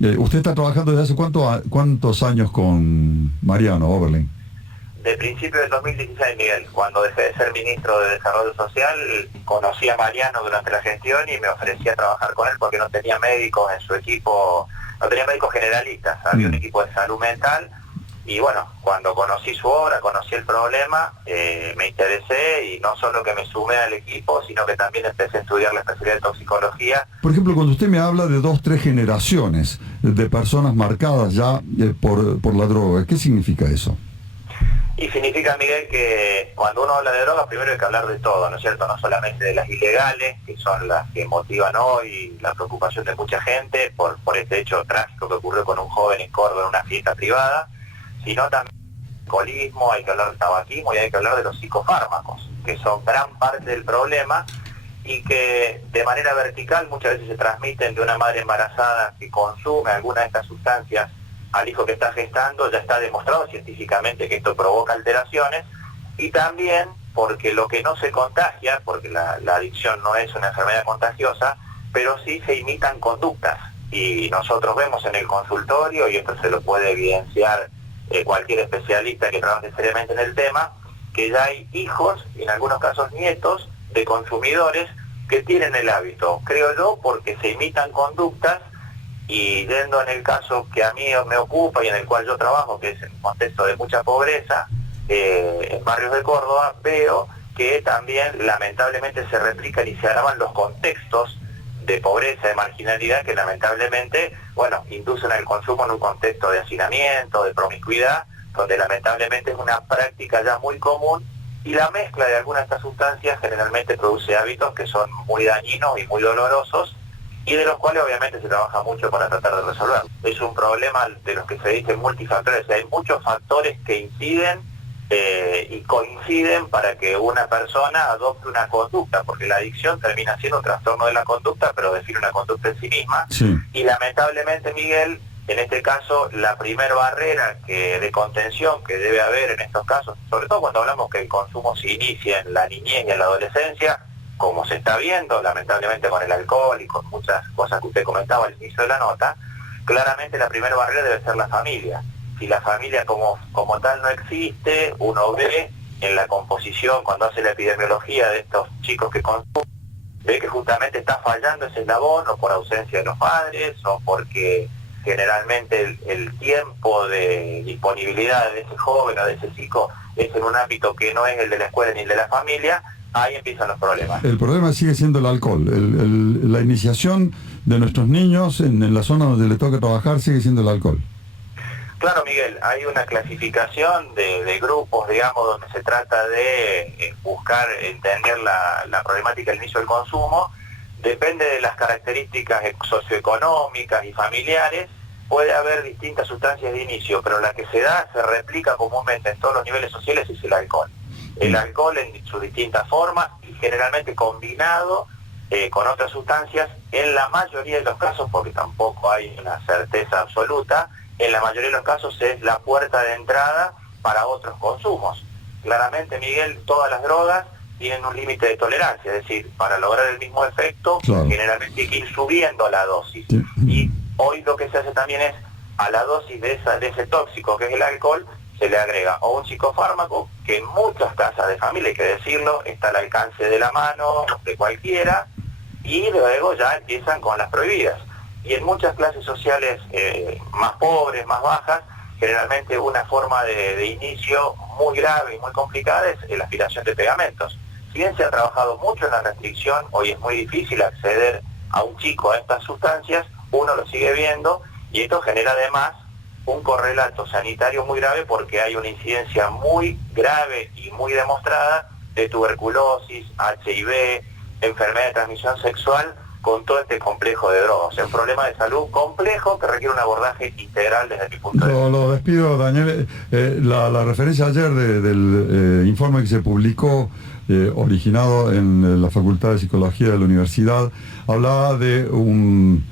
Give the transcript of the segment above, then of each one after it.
¿Usted está trabajando desde hace cuántos años con Mariano Oberlin? De principio del 2016, Miguel, cuando dejé de ser ministro de Desarrollo Social, conocí a Mariano durante la gestión y me ofrecí a trabajar con él porque no tenía médicos en su equipo, no tenía médicos generalistas, había un equipo de salud mental. Y bueno, cuando conocí su obra, conocí el problema, me interesé y no solo que me sumé al equipo, sino que también empecé a estudiar la especialidad de toxicología. Por ejemplo, cuando usted me habla de 2, 3 generaciones de personas marcadas ya por la droga, ¿qué significa eso? Y significa, Miguel, que cuando uno habla de drogas, primero hay que hablar de todo, ¿no es cierto? No solamente de las ilegales, que son las que motivan hoy la preocupación de mucha gente por este hecho trágico que ocurrió con un joven en Córdoba en una fiesta privada, sino también del alcoholismo, hay que hablar del tabaquismo y hay que hablar de los psicofármacos, que son gran parte del problema y que de manera vertical muchas veces se transmiten de una madre embarazada que consume alguna de estas sustancias al hijo que está gestando. Ya está demostrado científicamente que esto provoca alteraciones, y también porque lo que no se contagia, porque la adicción no es una enfermedad contagiosa, pero sí se imitan conductas, y nosotros vemos en el consultorio, y esto se lo puede evidenciar cualquier especialista que trabaje seriamente en el tema, que ya hay hijos, y en algunos casos nietos, de consumidores que tienen el hábito, creo yo, porque se imitan conductas. Y yendo en el caso que a mí me ocupa y en el cual yo trabajo, que es en un contexto de mucha pobreza, en barrios de Córdoba, veo que también lamentablemente se replican y se agravan los contextos de pobreza, de marginalidad, que lamentablemente, bueno, inducen al consumo en un contexto de hacinamiento, de promiscuidad, donde lamentablemente es una práctica ya muy común, y la mezcla de algunas de estas sustancias generalmente produce hábitos que son muy dañinos y muy dolorosos, y de los cuales obviamente se trabaja mucho para tratar de resolver. Es un problema de los que se dicen multifactores, hay muchos factores que inciden y coinciden para que una persona adopte una conducta, porque la adicción termina siendo un trastorno de la conducta, pero define una conducta en sí misma. Sí. Y lamentablemente, Miguel, en este caso, la primer barrera de contención que debe haber en estos casos, sobre todo cuando hablamos que el consumo se inicia en la niñez y en la adolescencia, como se está viendo lamentablemente con el alcohol y con muchas cosas que usted comentaba al inicio de la nota, claramente la primera barrera debe ser la familia. Si la familia como tal no existe, uno ve en la composición, cuando hace la epidemiología de estos chicos que consumen, ve que justamente está fallando ese eslabón, o por ausencia de los padres, o porque generalmente el tiempo de disponibilidad de ese joven o de ese chico es en un ámbito que no es el de la escuela ni el de la familia. Ahí empiezan los problemas. El problema sigue siendo el alcohol. La iniciación de nuestros niños en la zona donde le toca trabajar sigue siendo el alcohol. Claro, Miguel, hay una clasificación de grupos, digamos, donde se trata de buscar entender la problemática del inicio del consumo. Depende de las características socioeconómicas y familiares, puede haber distintas sustancias de inicio, pero la que se replica comúnmente en todos los niveles sociales es el alcohol. El alcohol en sus distintas formas y generalmente combinado con otras sustancias, en la mayoría de los casos, porque tampoco hay una certeza absoluta, en la mayoría de los casos es la puerta de entrada para otros consumos. Claramente, Miguel, todas las drogas tienen un límite de tolerancia, es decir, para lograr el mismo efecto, claro, generalmente hay que ir subiendo la dosis. Sí. Y hoy lo que se hace también es, a la dosis de ese tóxico que es el alcohol, se le agrega o un psicofármaco, que en muchas casas de familia, hay que decirlo, está al alcance de la mano de cualquiera, y luego ya empiezan con las prohibidas. Y en muchas clases sociales más pobres, más bajas, generalmente una forma de inicio muy grave y muy complicada es la aspiración de pegamentos. Si bien se ha trabajado mucho en la restricción, hoy es muy difícil acceder a un chico a estas sustancias, uno lo sigue viendo, y esto genera además un correlato sanitario muy grave, porque hay una incidencia muy grave y muy demostrada de tuberculosis, HIV, enfermedad de transmisión sexual, con todo este complejo de drogas. O sea, un problema de salud complejo que requiere un abordaje integral desde mi punto de vista. Lo despido, Daniel. La referencia ayer del informe que se publicó, originado en la Facultad de Psicología de la Universidad, hablaba de un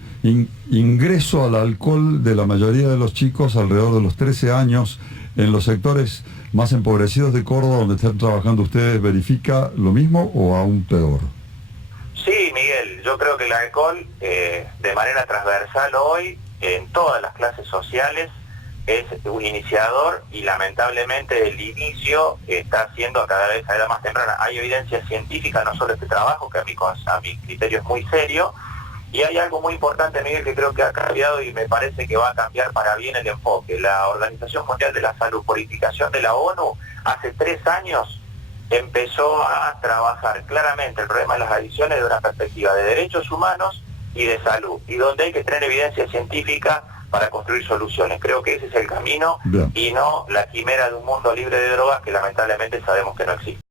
ingreso al alcohol de la mayoría de los chicos alrededor de los 13 años en los sectores más empobrecidos de Córdoba, donde están trabajando ustedes. ¿Verifica lo mismo o aún peor? Sí, Miguel, yo creo que el alcohol de manera transversal hoy en todas las clases sociales es un iniciador y lamentablemente el inicio está siendo cada vez a edad más temprana. Hay evidencia científica, no solo este trabajo, que a mi criterio es muy serio, y hay algo muy importante, Miguel, que creo que ha cambiado y me parece que va a cambiar para bien el enfoque. La Organización Mundial de la Salud, por indicación de la ONU, hace 3 años empezó a trabajar claramente el problema de las adicciones desde una perspectiva de derechos humanos y de salud, y donde hay que tener evidencia científica para construir soluciones. Creo que ese es el camino. Bien. Y no la quimera de un mundo libre de drogas que lamentablemente sabemos que no existe.